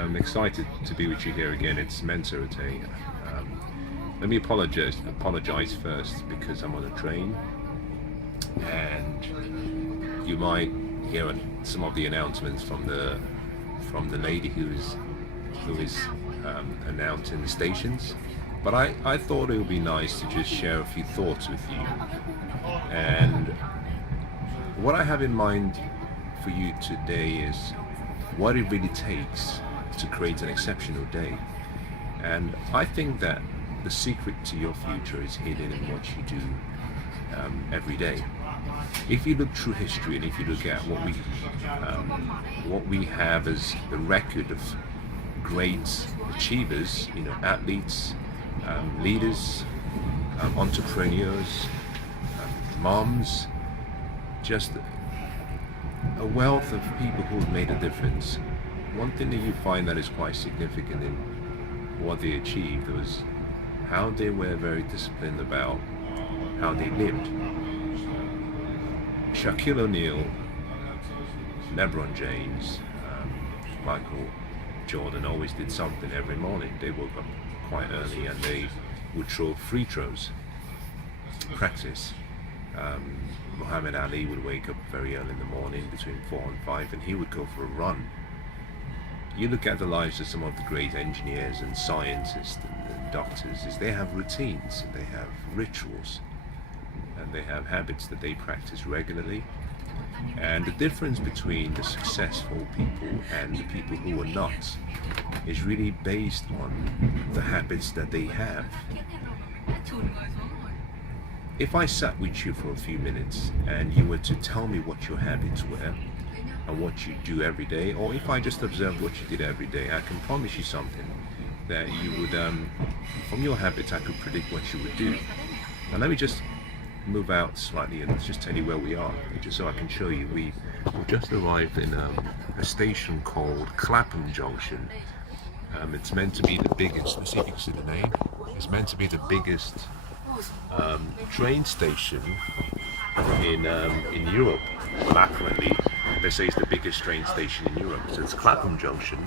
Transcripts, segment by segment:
I'm excited to be with you here again. It's Mensah Oteh. Let me apologize first because I'm on a train, and you might hear some of the announcements from the lady who is announcing the stations. But I thought it would be nice to just share a few thoughts with you. And what I have in mind for you today is what it really takes to create an exceptional day. And I think that the secret to your future is hidden in what you do every day. If you look through history and if you look at what we have as the record of great achievers, athletes, leaders, entrepreneurs, moms, just a wealth of people who have made a difference. One thing that you find that is quite significant in what they achieved was how they were very disciplined about how they lived. Shaquille O'Neal, LeBron James, Michael Jordan always did something every morning. They woke up quite early and they would throw free throws, practice. Muhammad Ali would wake up very early in the morning between 4 and 5 and he would go for a run. You look at the lives of some of the great engineers and scientists and doctors, is they have routines, and they have rituals, and they have habits that they practice regularly. And the difference between the successful people and the people who are not is really based on the habits that they have. If I sat with you for a few minutes and you were to tell me what your habits were and what you do every day, or if I just observed what you did every day, I can promise you something that you would, from your habits, I could predict what you would do. And let me just move out slightly and just tell you where we are, just so I can show you. We've just arrived in a station called Clapham Junction. It's meant to be the biggest, let's see if you can see the name, it's meant to be the biggest train station in Europe. Well, apparently they say it's the biggest train station in Europe. So it's Clapham Junction.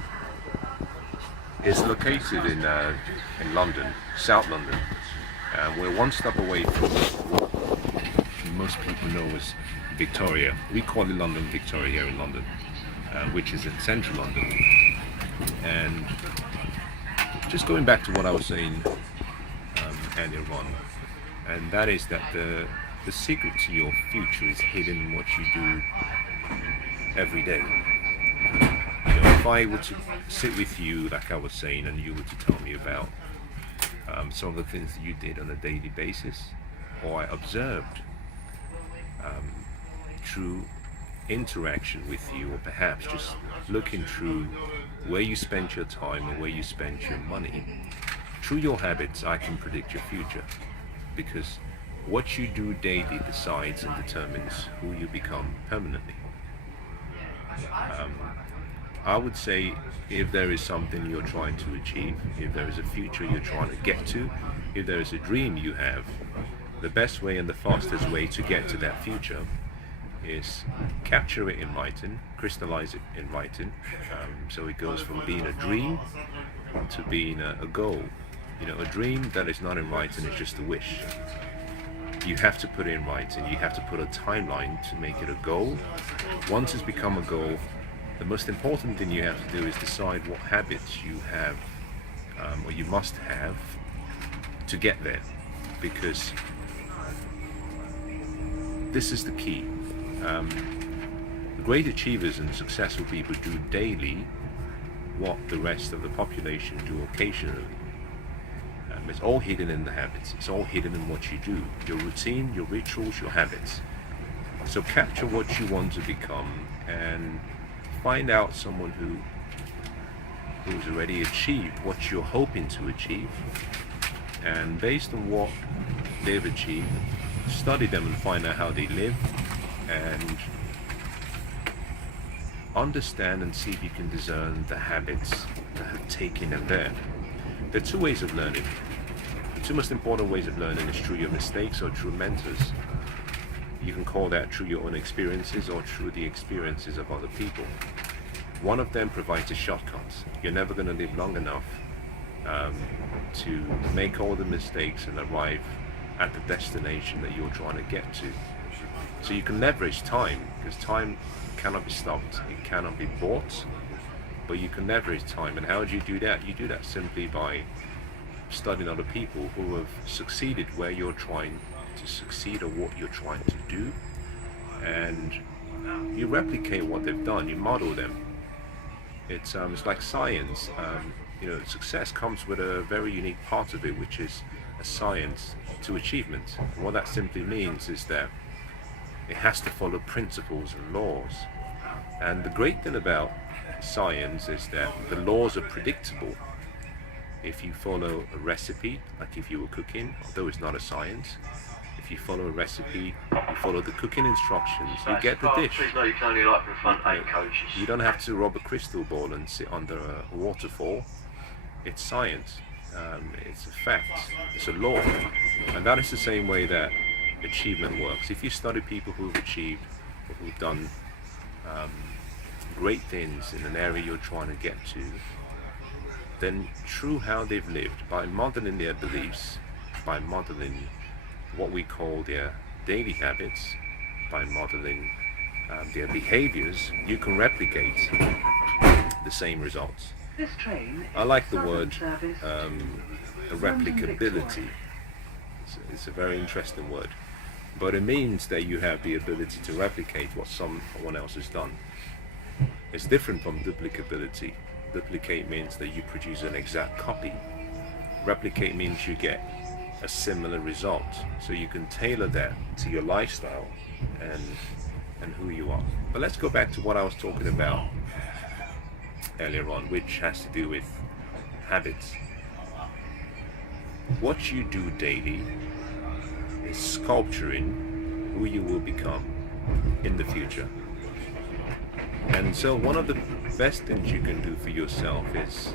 It's located in London, South London. We're one stop away from what most people know as Victoria. We call it London Victoria here in London, which is in central London. And just going back to what I was saying earlier on, and that is that the secret to your future is hidden in what you do every day. If I were to sit with you, like I was saying, and you were to tell me about some of the things that you did on a daily basis, or I observed through interaction with you, or perhaps just looking through where you spent your time and where you spent your money, through your habits I can predict your future, because what you do daily decides and determines who you become permanently. I would say if there is something you're trying to achieve, if there is a future you're trying to get to, if there is a dream you have, the best way and the fastest way to get to that future is capture it in writing, crystallize it in writing, so it goes from being a dream to being a goal. A dream that is not in writing is just a wish. You have to put it in writing, you have to put a timeline to make it a goal. Once it's become a goal, the most important thing you have to do is decide what habits you have, or you must have, to get there, because this is the key. The great achievers and successful people do daily what the rest of the population do occasionally. It's all hidden in the habits. It's all hidden in what you do. Your routine, your rituals, your habits. So capture what you want to become and find out someone who's already achieved what you're hoping to achieve. And based on what they've achieved, study them and find out how they live, and understand and see if you can discern the habits that have taken them there. There are two ways of learning. The two most important ways of learning is through your mistakes or through mentors. You can call that through your own experiences or through the experiences of other people. one of them provides a shortcut. You're never going to live long enough to make all the mistakes and arrive at the destination that you're trying to get to. So you can leverage time, because time cannot be stopped, it cannot be bought, but you can leverage time. And how do you do that? You do that simply by studying other people who have succeeded where you're trying to succeed, or what you're trying to do, and you replicate what they've done, you model them. It's like science. Success comes with a very unique part of it, which is a science to achievement. And what that simply means is that it has to follow principles and laws. And the great thing about science is that the laws are predictable. If you follow a recipe, like if you were cooking, although it's not a science, if you follow a recipe, you follow the cooking instructions, you get the dish. You don't have to rob a crystal ball and sit under a waterfall. It's science. It's a fact. It's a law. And that is the same way that achievement works. If you study people who've achieved, or who've done great things in an area you're trying to get to, then through how they've lived, by modeling their beliefs, by modeling what we call their daily habits, by modeling their behaviors, you can replicate the same results. I like the word replicability. It's a very interesting word, but it means that you have the ability to replicate what someone else has done. It's different from duplicability. Duplicate means that you produce an exact copy. Replicate means you get a similar result, so you can tailor that to your lifestyle and who you are. But let's go back to what I was talking about earlier on, which has to do with habits. What you do daily is sculpturing who you will become in the future. And so one of the best things you can do for yourself is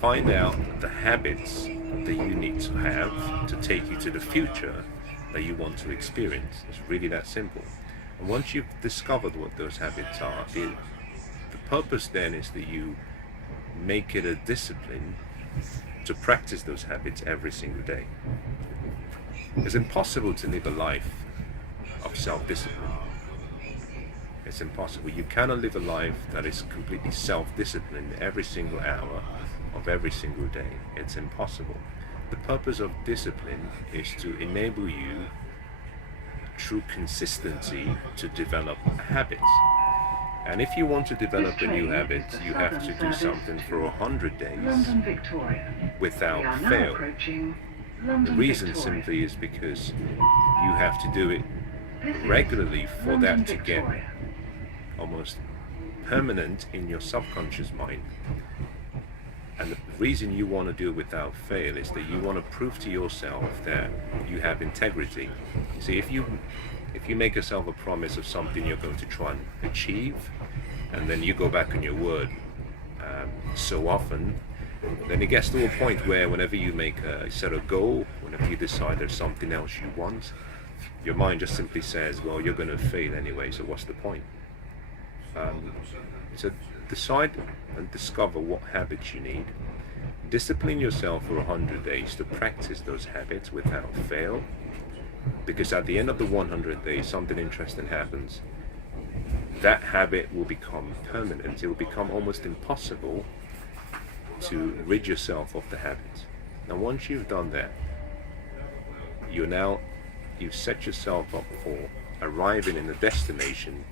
find out the habits that you need to have to take you to the future that you want to experience. It's really that simple. And once you've discovered what those habits are, the purpose then is that you make it a discipline to practice those habits every single day. It's impossible to live a life of self-discipline. It's impossible. You cannot live a life that is completely self-disciplined every single hour of every single day. It's impossible. The purpose of discipline is to enable you, through consistency, to develop habits. And if you want to develop a new habit, you have to do something for 100 days without fail. The reason simply is because you have to do it regularly for that to get almost permanent in your subconscious mind. And the reason you want to do it without fail is that you want to prove to yourself that you have integrity. See, if you make yourself a promise of something you're going to try and achieve, and then you go back on your word so often, then it gets to a point where whenever you set a goal, whenever you decide there's something else you want, your mind just simply says, well, you're going to fail anyway, so what's the point? So decide and discover what habits you need. Discipline yourself for 100 days to practice those habits without fail, because at the end of the 100 days something interesting happens. That habit will become permanent. It will become almost impossible to rid yourself of the habit. Now once you've done that, you've set yourself up for arriving in the destination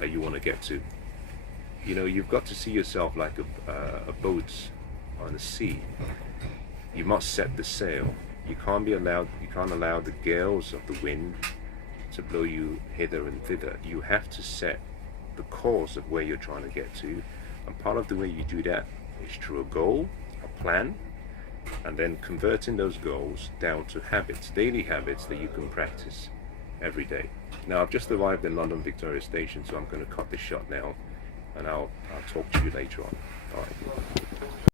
that you want to get to. You've got to see yourself like a boat on the sea. You must set the sail. You can't allow the gales of the wind to blow you hither and thither. You have to set the course of where you're trying to get to, and part of the way you do that is through a goal, a plan, and then converting those goals down to habits, daily habits that you can practice every day. Now I've just arrived in London Victoria Station, so I'm going to cut this shot now, and I'll talk to you later on. All right.